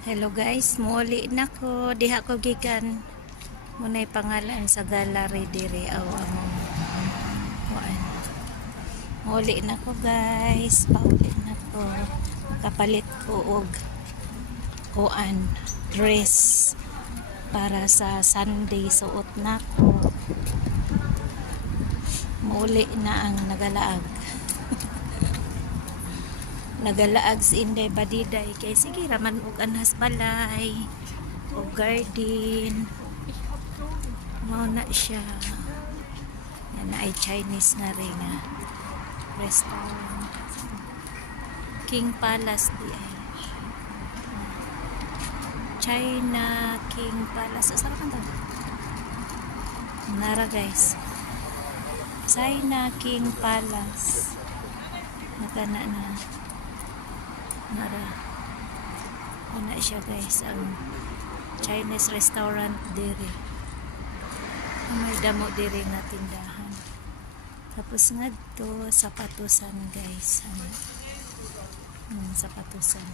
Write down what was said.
Hello guys, muli na ko. Diha ko gikan. Muna'y pangalan sa gallery dire aw among kuan. Muli na ko guys, pauli na ko. Kapalit ko og kuan dress para sa Sunday suot na ko. Muli na ang nagalaag. Nagalaag si Inday Badiday kay sige raman og anhas balay og garden mao na siya na ay Chinese na rin restaurant King Palace di ay China King Palace asa kan to nara guys China King Palace nakana na nara ana siya guys ang Chinese restaurant dire may damo dire nga tindahan tapos ngadto sapatusan guys sapatusan